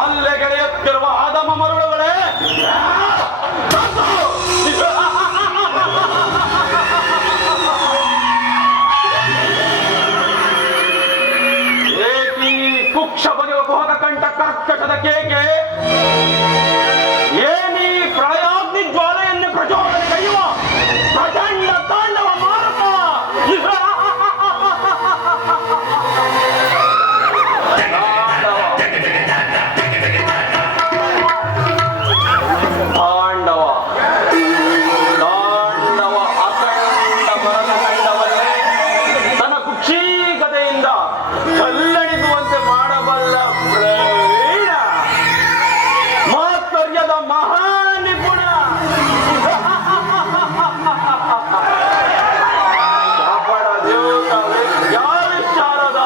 ಅಲ್ಲೆಗೆಳೆಯುತ್ತಿರುವ ಆದಮ ಮರುಳುಗಳೇ, ಏಕಿ ಕುಕ್ಷ ಬಗೆಯುವ ಕುಹಕ ಕಂಠ ಕರ್ಕಟದ ಕೇಕೆ, ಏನಿ ಪ್ರಳಯಾಗ್ನಿ ಜ್ವಾಲೆಯನ್ನು ಪ್ರಚೋದನೆ ಕೈಯುವ ಪ್ರಚಂಡ ತಾಂಡವ ಮಾರುತ. ತಾಂಡವ ತಾಂಡವ ಅಖಂಡ ಭರತಖಂಡವನ್ನೇ ತನ್ನ ಕುಕ್ಷೀಕತೆಯಿಂದ ಕಲ್ಲಣಿಸುವಂತೆ ಮಾಡಬಲ್ಲ ಪ್ರವೀಣ, ಮಾತ್ಸರ್ಯದ ಮಹಾನಿಪುಣ, ಕಪಟ ದ್ಯೂತ ವಿದ್ಯಾವಿಶಾರದ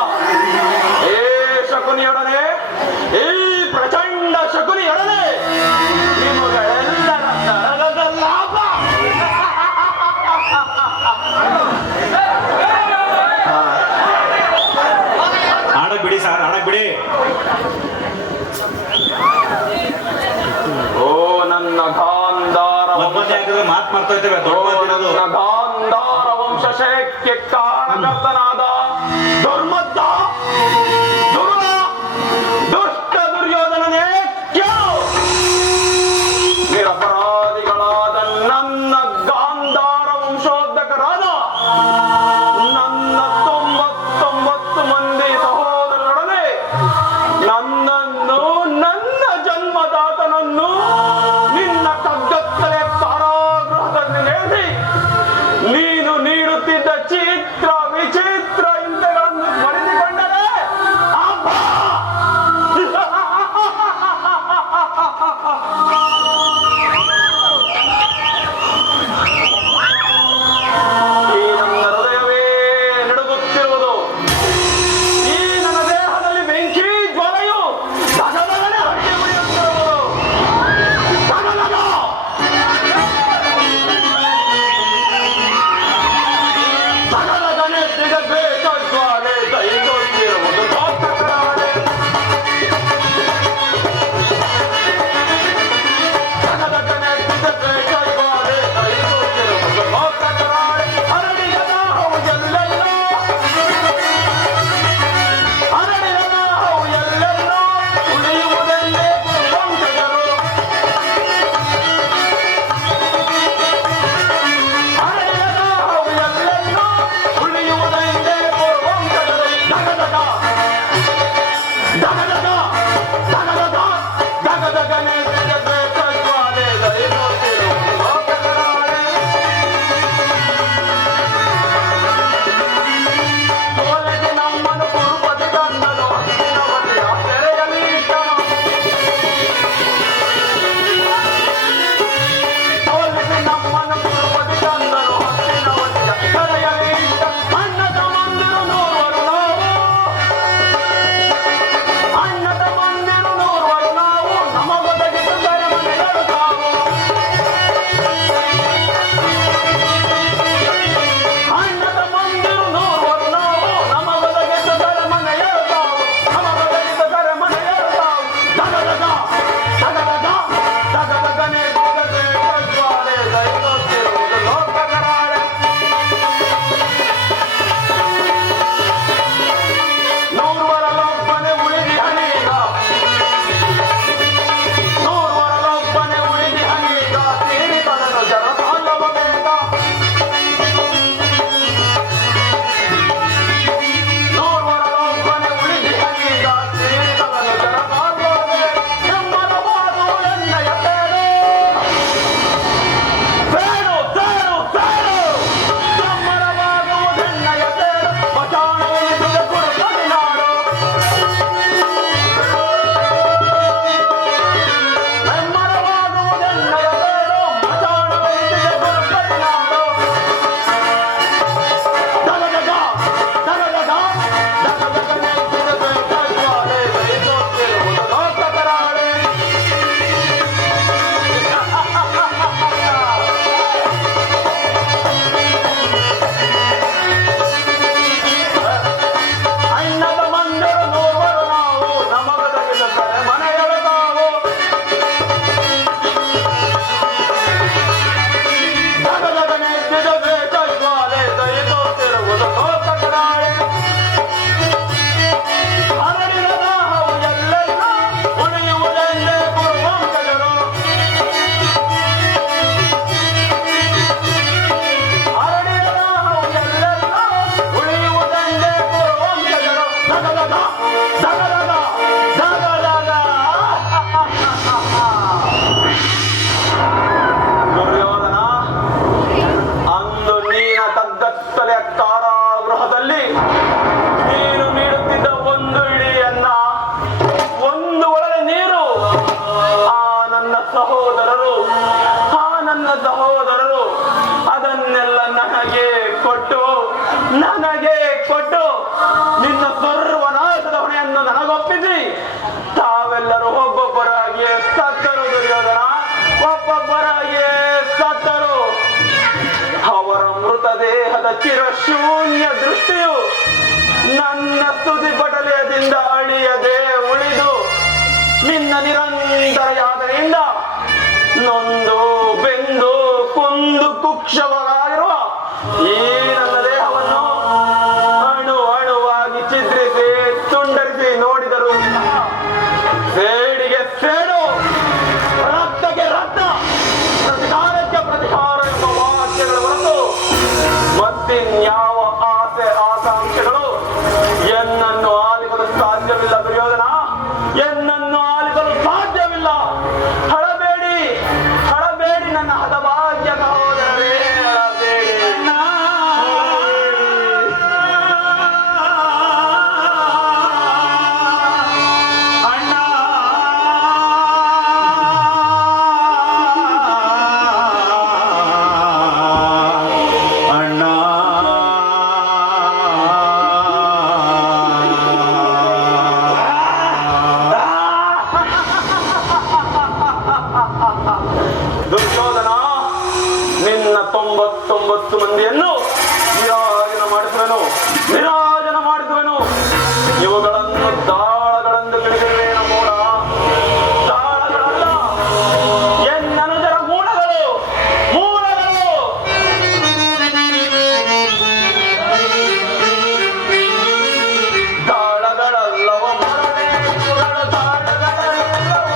ಏ ಶಕುನಿಯೊಡನೆ, ಈ ಪ್ರಚಂಡ ಶಕುನಿಯೊಡನೆ ನಿಮಗಳೆಲ್ಲರ ನರಕದ ಲಾಭ. ಆಡಕ್ ಬಿಡಿ ಸರ್, ಆಡಕ್ ಬಿಡಿ. ಓ ನನ್ನ ಗಾಂಧಾರ ಮಾತು ಮಾಡ್ತಾ ಇದ್ದೇವೆ. ನನ್ನ ಗಾಂಧಾರ ವಂಶಕ್ಕೆ ಕಾರಣಕರ್ತನಾದ ದುರ್ಮದ್ದ ದುಷ್ಟ ದುರ್ಯೋಧನನೇ ಕೇಳು. ನಿರಪರಾಧಿಗಳಾದ ನನ್ನ ಗಾಂಧಾರ ವಂಶೋದ್ಧಕರಾದ ನನ್ನ 99 ಮಂದಿ ಸಹೋದರರೊಡನೆ ನನ್ನನ್ನು, ನನ್ನ ಜನ್ಮದಾತನನ್ನು ನಿನ್ನ ಕಗ್ಗತ್ತಲೆ ಕಾರಾಗೃಹದಲ್ಲಿ ನೇಸಿ ನೀನು ನೀಡುತ್ತಿದ್ದ ಚಿತ್ರ ವಿಚಿತ್ರ ಹಿಂಸೆಗಳನ್ನು ಸ್ಮರಿಸಿಕೊಂಡರೆ ಆ ಅವರೆಲ್ಲರೂ ಒಬ್ಬೊಬ್ಬರಾಗಿಯೇ ಸತ್ತರು ದುರ್ಯೋಧನ, ಒಬ್ಬೊಬ್ಬರಾಗಿಯೇ ಸತ್ತರು. ಅವರ ಮೃತದೇಹದ ಚಿರಶೂನ್ಯ ದೃಷ್ಟಿಯು ನನ್ನ ಸ್ತುತಿ ಪಟಲಯದಿಂದ ಅಳಿಯದೆ ಉಳಿದು ನಿನ್ನ ನಿರಂತರ ಯಾತನೆಯಿಂದ ನೊಂದು ಬೆಂದು ಕುಂದು ಕುಕ್ಷವಾಗಿರುವ ಈ ನನ್ನ ದೇಹವನ್ನು ಅಣು ಅಣುವಾಗಿ ಚಿತ್ರಿಸಿ ತುಂಡರಿಸಿ ನೋಡಿದರು ಸೇಡಿಗೆ ಸೇಡು, ರಕ್ತಕ್ಕೆ ರಕ್ತ, ಪ್ರತಿಕಾರಕ್ಕೆ ಪ್ರತಿಕಾರ ಎಂಬ ವಾಕ್ಯಗಳ ಹೊರತು ಮತ್ತಿನ್ಯಾವ ಆಸೆ ಆಕಾಂಕ್ಷೆಗಳು ಎನ್ನನ್ನು ಆಲಿಸಲು ಸಾಧ್ಯವಿಲ್ಲ ದುರ್ಯೋಧನ, ಎನ್ನನ್ನು ಆಲಿಸಲು ಸಾಧ್ಯವಿಲ್ಲ. ಹಳಬೇಡಿ ಹಳಬೇಡಿ ನನ್ನ ಹತಭಾಗ್ಯ ಸಹೋದರರೇ, ಹಳಬೇಡಿ. ದುರ್ಯೋಧನ, ನಿನ್ನ 99 ಮಂದಿಯನ್ನು ನಿರಾಜನ ಮಾಡಿಸುವೆನು. ಇವುಗಳನ್ನು ದಾಳಗಳೆಂದು ತಿಳಿದಿರುವೇನ ಮೂಢ? ದಾಳಗಳಲ್ಲ, ಎನ್ನನುಜರ ಮೂಢಗಳು, ಮೂಢಗಳು. ದಾಳಗಳಲ್ಲವ ಮರವೇ ಇವುಗಳು, ದಾಳಗಳಲ್ಲವ.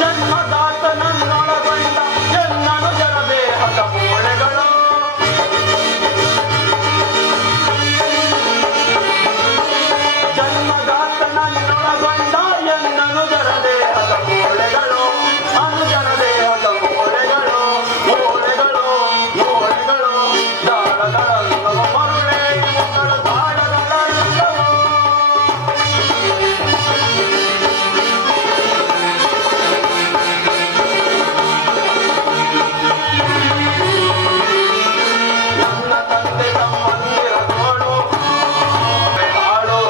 ಜನ್ಮದಾತನನ್ನೊಳಗೊಂಡ ಎನ್ನನುಜರ ದೇಹದ ಮೂಳೆಗಳು, ಜನ್ಮದಾತನನ್ನೊಳಗೊಂಡ ಎನ್ನನುಜರ ದೇಹದ ಮೂಳೆಗಳು, ಅನುಜರ ದೇಹದ ಮೂಳೆಗಳು, ಮೂಳೆಗಳು, ಮೂಳೆಗಳು. ದಾಳಗಳಲ್ಲವ ಮರುಳೆ ಇವುಗಳು, ದಾಳಗಳಲ್ಲವ. ನನ್ನ ತಂದೆ ತಮ್ಮಂದಿರಗೋಳು ಹಾಳು,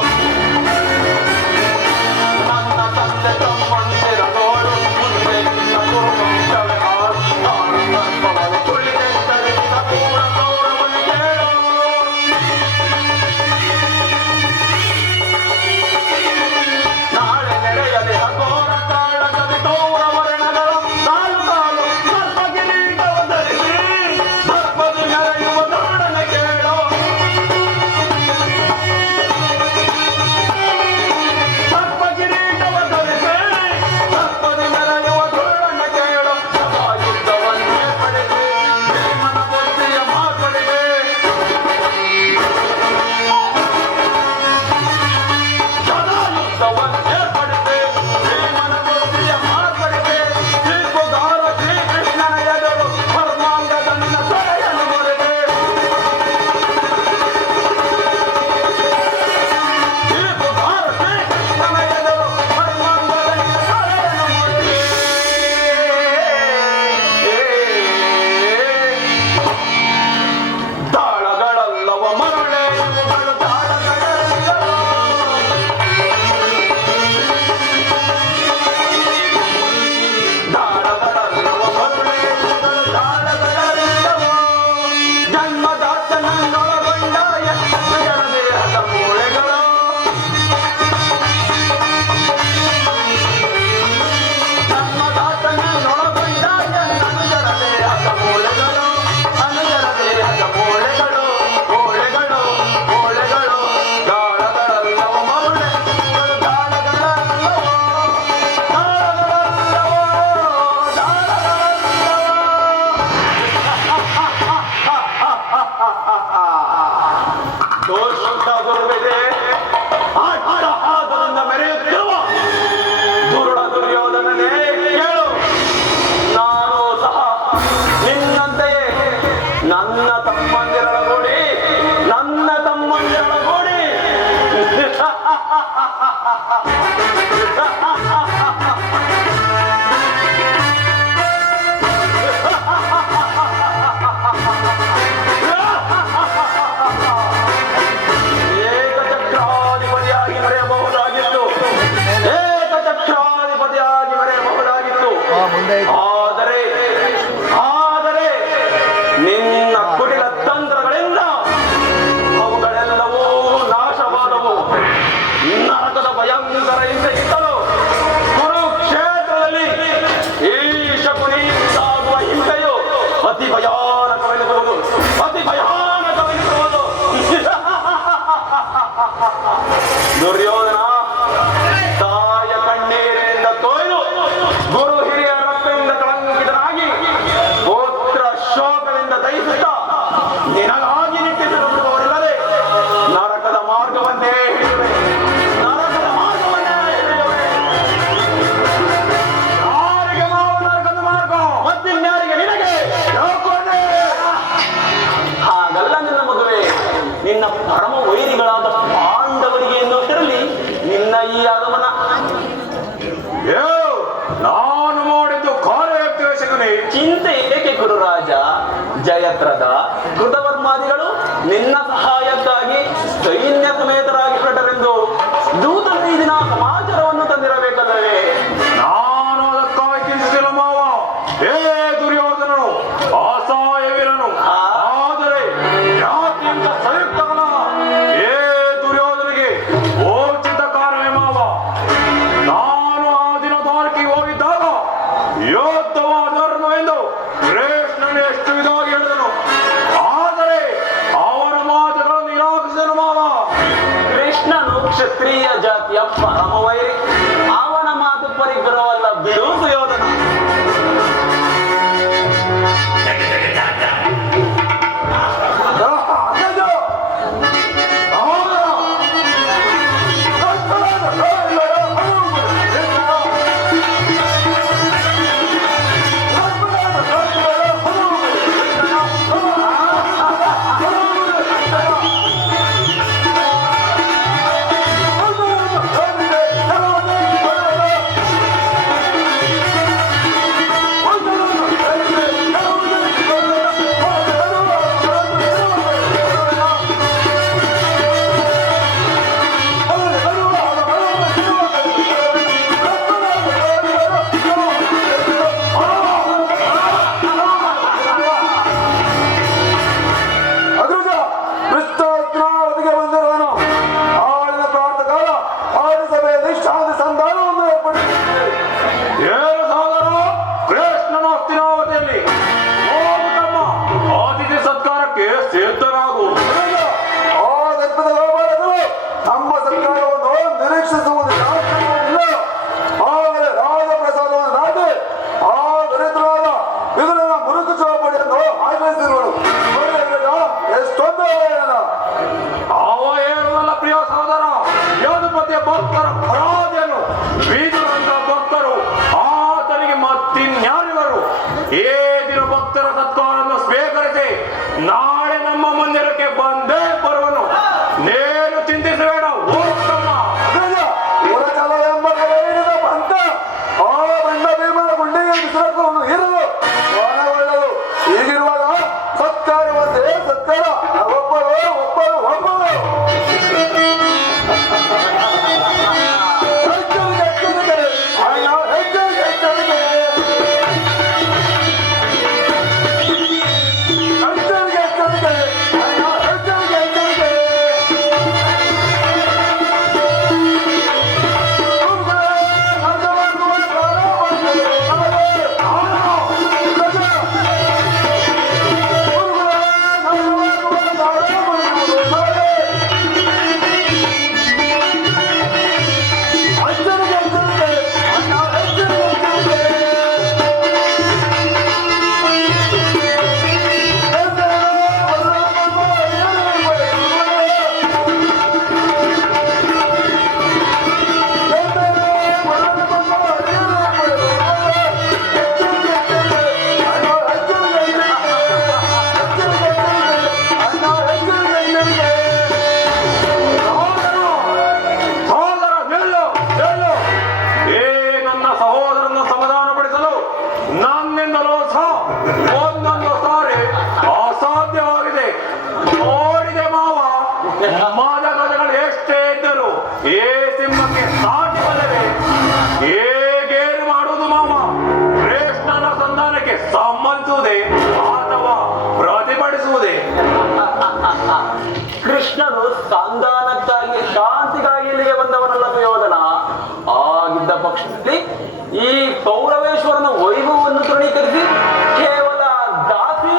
ನನ್ನ ತಂದೆ ತಮ್ಮಂದಿರಗೋಳು ಮುಂದೆ ನಿನ್ನ ಕುರುವಂಶವೇ ಹಾಳು. ಹಾಳು ಸರ್ಪವನ್ನು ತುಳಿದೆತ್ತರೆ ನಿನ್ನ ಪೂರ್ಣ ಗೌರವವನ್ನು ಕೇಳು. ನಾಳೆ ನೆರೆಯದೆ ಅಘೋರ ಕಾಳಗದಿ ತೋರ ವರ್ಣಗಳ ಕಾಲು ಕಾಲು ಸರ್ಪ ಕಿರೀಟವ ಧರಿಸಿ ಸರ್ಪದಿ ಮೆರೆಯುವ ದಾಡನ ಕೇಳು. ಸರ್ಪ ಕಿರೀಟವ ಧರಿಸಿ ಸರ್ಪದಿ ಮೆರೆಯುವ ದಾಡನ ಕೇಳು. ಸದಾ ಯುದ್ಧವನ್ನೇ ಪಡೆದು ಭೀಮನ ಬುದ್ಧಿಯ ಮಾರ್ಪಡಿದೆ. ಸದಾ ಯುದ್ಧವನ್ನೇ ಪಡೆದೆ ಭೀಮನ ಬುದ್ಧಿಯ ಮಾರ್ಪಡಿದೆ. ತೀರ್ಪುಗಾರ ಶ್ರೀಕೃಷ್ಣನ ಎದುರು ಮರ್ಮಾಂಗದ ನಿನ್ನ ಸೆರೆಯನ್ನು ಮುರಿದೆ. ತೀರ್ಪುಗಾರ ಶ್ರೀಕೃಷ್ಣನ ಎದುರು ಮರ್ಮಾಂಗದ ನಿನ್ನ ಸೆರೆಯನ್ನು ಮುರಿದೆ. ದಾಳಗಳಲ್ಲವ ಮರುಳೆ ಇವುಗಳು, ದಾಳಗಳಲ್ಲವ. ದಾಳಗಳಲ್ಲವ ಮರುಳೆ ಇವುಗಳು, ದಾಳಗಳಲ್ಲವ. ಜನ್ಮದಾತನನ್ನೊಳಗೊಂಡ ಎನ್ನನುಜರ ದೇಹದ ಮೂಳೆಗಳು, ಜನ್ಮದಾತನನ್ನೊಳಗೊಂಡ ಎನ್ನನುಜರ ದೇಹದ ಮೂಳೆಗಳು, ಅನುಜರ ದೇಹದ ಮೂಳೆಗಳು, ಮೂಳೆಗಳು, ಮೂಳೆಗಳು. ದಾಳಗಳಲ್ಲವ ಮರುಳೆ ಇವುಗಳು, ದಾಳಗಳಲ್ಲವ. ದಾಳಗಳಲ್ಲವ, ದಾಳಗಳಲ್ಲವ. ದೋಷ ಗುರುವಿದೆ ಆದರಿಂದ ಮೆರೆಯುತ್ತಿರುವ ದುರುಳ ದುರ್ಯೋಧನನೇ ಕೇಳು. ನಾನು ಸಹ ನಿನ್ನಂತೆಯೇ ನನ್ನ ತಮ್ಮಂದಿರೊಳಗೂಡಿ ಅತಿ ಭಯಾನಕವೆನಿಸುವುದು, ಅತಿ ಭಯಾನಕವೆನಿಸುವುದು. ದುರ್ಯೋಧನ ತಾಯ ಕಣ್ಣೀರಿನಿಂದ ತೊಯ್ದು ಗುರು ಹಿರಿಯರ ರಕ್ತದಿಂದ ಕಳಂಕಿತನಾಗಿ ಪುತ್ರ ಶೋಕದಿಂದ ದಹಿಸುತ್ತಾ ನಿನಗಾಗಿ ನಿಟ್ಟಿಸಿರುವವರಿಲ್ಲದೆ ನರಕದ ಮಾರ್ಗವನ್ನೇ ಹಿಡಿಯುವೆ, ನರಕದ ಮಾರ್ಗವನ್ನೇ ಹಿಡಿಯುವೆ. ಯಾರಿಗೆ ನಾವು ನರಕದ ಮಾರ್ಗ, ಮತ್ತಿನ್ಯಾರಿಗೆ ನಿನಗೆ? ಹಾಗಲ್ಲ ನಿನ್ನ ಮದುವೆ, ನಿನ್ನ ಪರಮ ವೈರಿಗಳಾದ ಪಾಂಡವರಿಗೆ ಎನ್ನುತ್ತಿರಲಿ ನಿನ್ನ ಈ ಆಗಮನ. ನಾನು ಮಾಡಿದ್ದು ಕಾರ್ಯಕ್ಷಕನೇ. ಚಿಂತೆ ಏಕೆ ಗುರುರಾಜ? ಜಯತ್ರದ ಕೃತವರ್ಮಾದಿಗಳು ನಿನ್ನ ಸಹಾಯಕ್ಕಾಗಿ ಸೈನ್ಯ ಸಮೇತರಾಗಿ ಹೊರಟರೆಂದು ದೂತರು ಈ ದಿನ ಸಮಾಚಾರವನ್ನು ತಂದಿರಬೇಕಲ್ಲವೇ? ನಾನು ಅದಕ್ಕಾಗಿ ಚಿಂತಿಸಿಲ್ಲ ಮಾವ. ದುರ್ಯೋಧನನು ಅಸಹಾಯವಿರನು, ಆದರೆ ಜಾತಿಯಿಂದ ಸಂಯುಕ್ತಗಳ ದುರ್ಯೋಧನಿಗೆ ಓಚಿತ ಕಾರಣವೇ ಮಾವ. ನಾನು ಆ ದಿನ ದ್ವಾರಕ್ಕೆ ಹೋಗಿದ್ದಾಗ ಯೋಧವ ಧರ್ಮವೆಂದು ಕೃಷ್ಣನು ಎಷ್ಟು ವಿಧವಾಗಿ ಹೇಳಿದನು, ಆದರೆ ಅವನ ಮಾತುಗಳನ್ನು ನಿರಾಕರಿಸಿದನು ಮಾವ. ಕೃಷ್ಣನು ಕ್ಷತ್ರಿಯ ಜಾತಿಯ ಪರಮವೈರಿ, ಅವನ ಮಾತು ಪರಿಗ್ರಹವಲ್ಲ, ಬಿಡು ಸುಯೋಧನ. ಭಕ್ತರ ಪರಾಧೆಯನ್ನು ಬೀದಿರುವಂತ ಭಕ್ತರು ಆತನಿಗೆ ಮತ್ತಿನ್ಯಾರಿವರು? ಏ ದಿನ ಭಕ್ತರ ಸತ್ಕಾರವನ್ನು ಸ್ವೀಕರಿಸಿ ನಾಳೆ ನಮ್ಮ ಮಂದಿರಕ್ಕೆ ಬಂದೇ ಬರುವನು. ನೇನು ಚಿಂತಿಸಬೇಡ. ಈಗಿರುವಾಗ ಸತ್ಕಾರ ಒಂದೇ ಸತ್ಕಾರ, ಒಬ್ಬರು ಒಬ್ಬರು ಒಬ್ಬರು ಎಷ್ಟೇ ಇದ್ದರು ಏ ಸಿಂಹಕ್ಕೆ ಸಾಟಿ ಬಲ್ಲವೇ? ಹೇಗೇನು ಮಾಡುವುದು ಮಾವ? ಕೃಷ್ಣನ ಸಂಧಾನಕ್ಕೆ ಸಂಬಂಧಿಸುವುದೇ ಅಥವಾ ಪ್ರತಿಭಟಿಸುವುದೇ? ಕೃಷ್ಣನು ಸಂಧಾನಕ್ಕಾಗಿ ಶಾಂತಿಗಾಗಿ ಇಲ್ಲಿಗೆ ಬಂದವನಲ್ಲ ಸುಯೋಧನ. ಆಗಿದ್ದ ಪಕ್ಷದಲ್ಲಿ ಈ ಕೌರವೇಶ್ವರನ ವೈಭವವನ್ನು ತೃಣೀಕರಿಸಿ ಕೇವಲ ದಾಸಿ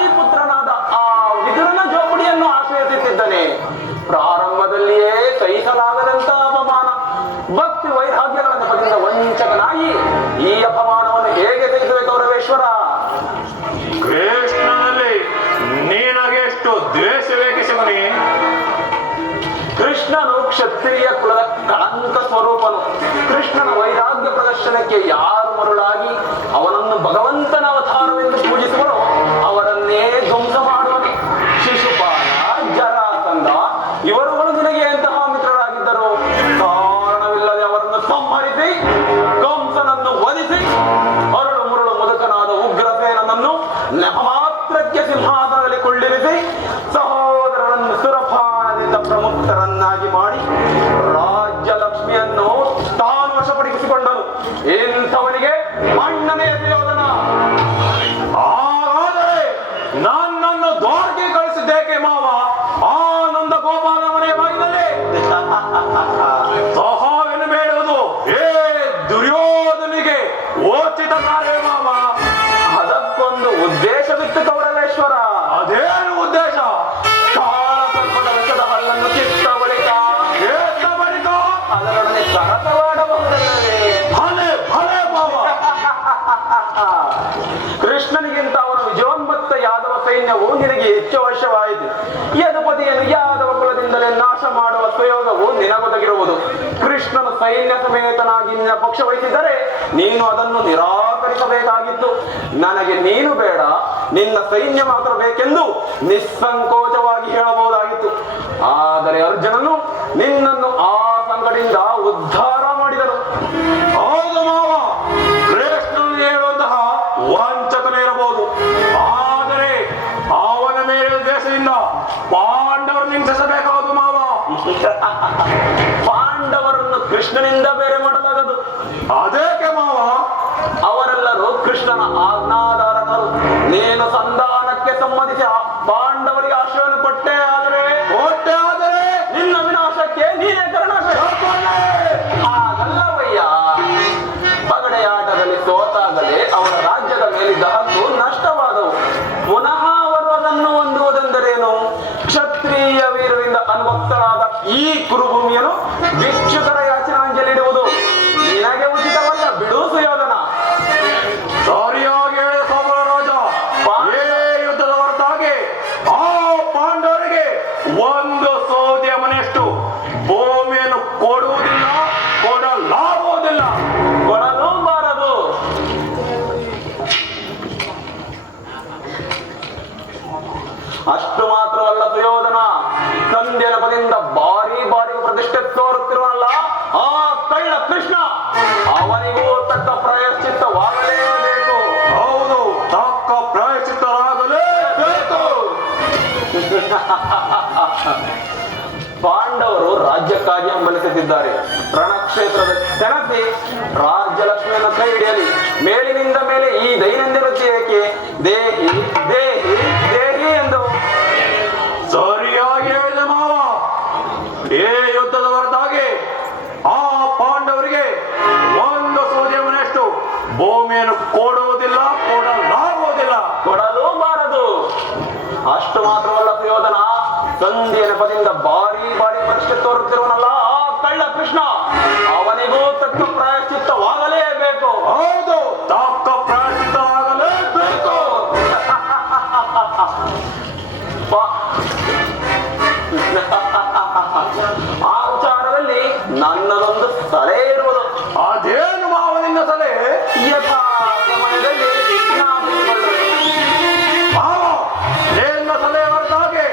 ಕ್ಷತ್ರಿಯ ಕುಲದ ಕಳಂಕ ಸ್ವರೂಪನು. ಕೃಷ್ಣನ ವೈರಾಗ್ಯ ಪ್ರದರ್ಶನಕ್ಕೆ ಯಾರು ಮರುಳಾಗಿ ಅವನನ್ನು ಭಗವಂತನ ಅವತಾರವೆಂದು ಪೂಜಿಸುವರೋ ಅವರನ್ನೇ ಧ್ವಂಸ ಮಾಡುವನು. ಶಿಶುಪಾಲ, ಜರಾಸಂಧ ಇವರುಗಳು ನಿನಗೆ ಎಂತಹ ಮಿತ್ರರಾಗಿದ್ದರು? ಕಾರಣವಿಲ್ಲದೆ ಅವರನ್ನು ಸಂಹರಿಸಿ ಕಂಸನನ್ನು ವಧಿಸಿ ಅರಳು ಮುರಳು ಮುದುಕನಾದ ಉಗ್ರಸೇನನನ್ನು ಮಾತ್ರಕ್ಕೆ ಸಿಂಹಾಸನದಲ್ಲಿ ಕೊಳ್ಳಿರಿಸಿ ಸಹೋದರರನ್ನು ಸುರಪಾನದಿಂದ ಪ್ರಮುಖರನ್ನಾಗಿ ಮಾಡಿ ರಾಜ್ಯ ಲಕ್ಷ್ಮಿಯನ್ನು ತಾನು ವಶಪಡಿಸಿಕೊಂಡನು. ಇಂಥವನಿಗೆ ಅಣ್ಣನೇ ಯೋಧನ. ಹಾಗಾದರೆ ನನ್ನನ್ನು ದ್ವಾರಕ್ಕೆ ಕಳಿಸಿದ್ದೇಕೆ ಮಾವ? ಆ ನಂದ ಗೋಪಾಲ ಮನೆಯ ಬಾಗಿಲಲ್ಲಿ ಸಹಾಯವನ್ನು ಬೇಡುವುದು ಏ ದುರ್ಯೋಧನಿಗೆ ಓಚಿತ ಕಾರ್ಯ ಮಾವ. ಅದಕ್ಕೊಂದು ಉದ್ದೇಶವಿತ್ತು ಕೌರವೇಶ್ವರ. ಅದೇನು ಉದ್ದೇಶ? ಕಾಳ ಸರ್ಪದ ವಿಷದ ಹಲ್ಲನ್ನು ಕಿತ್ತ ಬಳಿಕ ಅದರೊಡನೆ ಸರಸವಾಡಬಹುದಲ್ಲವೇ? ಭಲೆ ಭಲೆ ಮಾವ. ಕೃಷ್ಣನಿಗಿಂತ ಅವನ ವಿಜಯೋನ್ಮತ್ತ ಯಾದವ ಸೈನ್ಯವು ನಿನಗೆ ಹೆಚ್ಚು ಅವಶ್ಯವಾಯಿತು. ಯದುಪತಿಯನ್ನು ಯಾದವ ಕುಲದಿಂದಲೇ ನಾಶ ಮಾಡುವ ಸ್ವಯೋಗವು ನಿನಗೊದಗಿರುವುದು. ಕೃಷ್ಣನ ಸೈನ್ಯ ಸಮೇತನಾಗಿ ನಿನ್ನ ಪಕ್ಷ ವಹಿಸಿದರೆ ನೀನು ಅದನ್ನು ನಿರಾಕರಿಸಬೇಕಾಗಿತ್ತು. ನನಗೆ ನೀನು ಬೇಡ, ನಿನ್ನ ಸೈನ್ಯ ಮಾತ್ರ ಬೇಕೆಂದು ನಿಸ್ಸಂಕೋಚವಾಗಿ ಹೇಳಬಹುದಾಗಿತ್ತು. ಆದರೆ ಅರ್ಜುನನು ನಿನ್ನನ್ನು ಆ ಸಂಕಟದಿಂದ ಉದ್ಧಾರ ಮಾಡಿದನು. ಹೌದು ಮಾವ, ಕೃಷ್ಣನು ಹೇಳುವಂತಹ ವಂಚಕನೇ ಇರಬಹುದು, ಆದರೆ ಅವನ ಮೇಲೆ ದೇಶದಿಂದ ಪಾಂಡವರು ನಿಂದಿಸಬೇಕಾಗುವುದು ಮಾವ. ಪಾಂಡವರನ್ನು ಕೃಷ್ಣನಿಂದ ಬೇರೆ ಮಾಡಲಾಗದು. ಅದೇಕೆ ಮಾವ? ಅವರೆಲ್ಲರೂ ಕೃಷ್ಣನ ಆಜ್ಞಾಧಾರಕರು. ನೀನು ಸಂಧಾನಕ್ಕೆ ಸಂಬಂಧಿಸಿ ಪಾಂಡವರಿಗೆ ಆಶ್ರಯವನ್ನು ಕೊಟ್ಟೆ ಆದರೆ ನಿನ್ನ ವಿನಾಶಕ್ಕೆ ನೀನೇ ಕರ್ನಾಟಕ. ಹಾಗಲ್ಲವಯ್ಯ, ಪಗಡೆಯಾಟದಲ್ಲಿ ಸೋತಾಗಲೇ ಅವರ ರಾಜ್ಯದ ಮೇಲಿದ್ದ ಹಕ್ಕು ನಷ್ಟವಾದವು. ಪುನಃ ಅವರು ಅದನ್ನು ಹೊಂದುವುದೆಂದರೇನು? ಕ್ಷತ್ರಿಯ ವೀರರಿಂದ ಅನುಭಕ್ತರಾದ ಈ ಕುರುಭೂಮಿಯನ್ನು ಭಿಕ್ಷುಕರ ಯಾಚನಾಂಜಲಿಡುವುದು ನಿನಗೆ ಉಚಿತವಲ್ಲ. ಬಿಡು ಸುಯೋಧನ. ಸರಿಯಾಗಿ ಹೇಳಿದ ಸೋಮರ ರಾಜ. ಏ ಯುದ್ಧದ ಹೊರತಾಗಿ ಆ ಪಾಂಡವರಿಗೆ ಒಂದು ಸೌದೆಯ ಮನೆಯಷ್ಟು ಭೂಮಿಯನ್ನು ಕೊಡುವುದಿಲ್ಲ, ಕೊಡಲಾಗುವುದಿಲ್ಲ. ಕೊಡಲು ಬಾರದು. ಅಷ್ಟು ಮಾತ್ರವಲ್ಲ ಸುಯೋಧನ, ತಂದೆಯ ನೆಪದಿಂದ ಬಾರಿ ಬಾರಿ ಪ್ರತಿಷ್ಠೆ ತೋರುತ್ತಿರುವಲ್ಲ ಆ ಕಳ್ಳ ಕೃಷ್ಣ, ಅವನಿಗೂ ತಕ್ಕ ಪ್ರಾಯಶ್ಚಿತ್ತವಾಗಲೇಬೇಕು. ಹೌದು, ತಕ್ಕ ಪ್ರಾಯಶ್ಚಿತ್ತರಾಗಲೇಬೇಕು. ಪಾಂಡವರು ರಾಜ್ಯಕ್ಕಾಗಿ ಹಂಬಲಿಸುತ್ತಿದ್ದಾರೆ. ರಣಕ್ಷೇತ್ರದ ಸೆಣಸಿ ರಾಜ್ಯ ಲಕ್ಷ್ಮಿಯನ್ನು ಕೈ ಹಿಡಿಯಲಿ. ಮೇಲಿನಿಂದ ಮೇಲೆ ಈ ದೈನಂದಿನ ವೃತ್ತಿ ಏಕೆ? ದೇಹಿ ದೇಹಿ ದೇಹಿ ಎಂದು. ಸರಿಯಾಗಿ ಹೇಳಿದ ಮಾವ. ಏ ಯುದ್ಧದ ಹೊರತಾಗಿ ಆ ಪಾಂಡವರಿಗೆ ಒಂದು ಸೌದೆಯ ಮನೆಯಷ್ಟು ಭೂಮಿಯನ್ನು ಕೊಡುವುದಿಲ್ಲ, ಕೊಡಲಾಗುವುದಿಲ್ಲ. ಕೊಡಲು ಬಾರದು. ಅಷ್ಟು ಮಾತ್ರವಲ್ಲ ಸುಯೋಧನ, ತಂದೆಯ ನೆಪದಿಂದ ಬಾರಿ ಬಾರಿ ಪ್ರಶ್ನೆ ತೋರುತ್ತಿರುವನಲ್ಲ ಆ ಕಳ್ಳ ಕೃಷ್ಣ, ಅವನಿಗೂ ತಕ್ಕ ಪ್ರಾಯಶ್ಚಿತ್ತವಾಗಲೇಬೇಕು. ಹೌದು, ತಕ್ಕ ಪ್ರಾಯಶ್ಚಿತ್ತವಾಗಲೇಬೇಕು. ಆ ವಿಚಾರದಲ್ಲಿ ನನ್ನದೊಂದು ಸಲಹೆ ಇರುವುದು. ಅದೇನು ಮಾವನಿಂದ ಸಲಹೆ? ಯಥಾ ಸಮಯದಲ್ಲಿ ಮಾವ, ನಿನ್ನ ಸಲಹೆ ಹೊರತಾಗಿ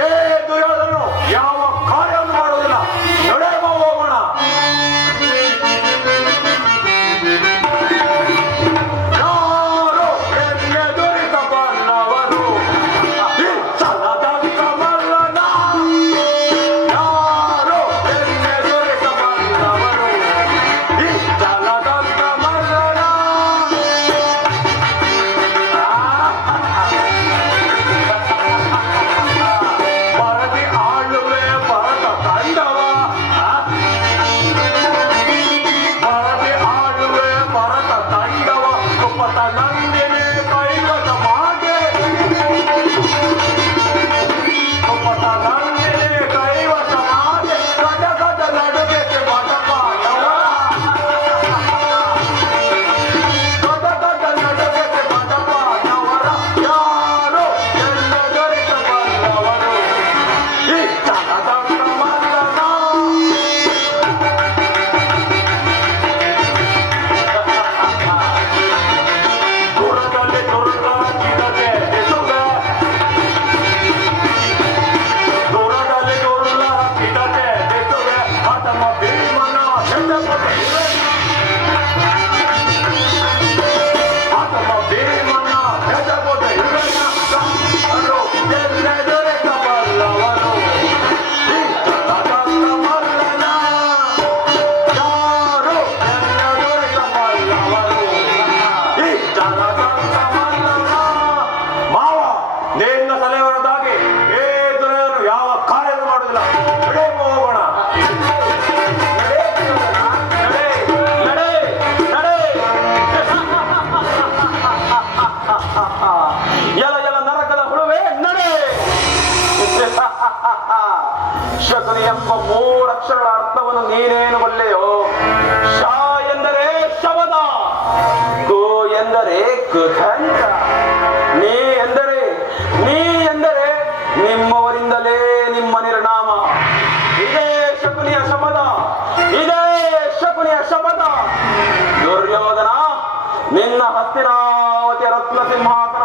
ಏ ದುರ್ಯೋಧನು ಯಾವ ಕಾರ್ಯವನ್ನು ಮಾಡುವುದಿಲ್ಲ. ನಡೆ ಮಾವ, ಹೋಗೋಣ. ಯಾರು ಎನ್ನೆ ದುರಿತ ಬಲ್ಲವರು ನಿನ್ನ ಸಲಹೆ ಹೊರತಾಗಿ ಏ ದುರ್ಯೋಧನ ಯಾವ ಕಾರ್ಯ ಮಾಡುವುದಿಲ್ಲ. ನಡೆಯುವ ಹೋಗೋಣ. ಎಲ ನರಕದ ಹುಳುವೆ ನಡೆ. ಶಕುನಿ ಎಂಬ 3 ಅಕ್ಷರಗಳ ಅರ್ಥವನ್ನು ನೀನೇನು ಬಲ್ಲೆಯೋ? ಶ ಎಂದರೆ ಶಬದ, ಕು ಎಂದರೆ ಕುತಂತ್ರ, ನೀ ಎಂದರೆ ನಿಮ್ಮವರಿಂದಲೇ ನಿಮ್ಮ ನಿರ್ನಾಮ. ಇದೇ ಶಕುನಿಯ ಶಬದ, ಇದೇ ಶಕುನಿಯ ಶಬದ. ದುರ್ಯೋಧನ, ನಿನ್ನ ಹಸ್ತಿನಾವತಿಯ ರತ್ನ ಸಿಂಹಾಸನ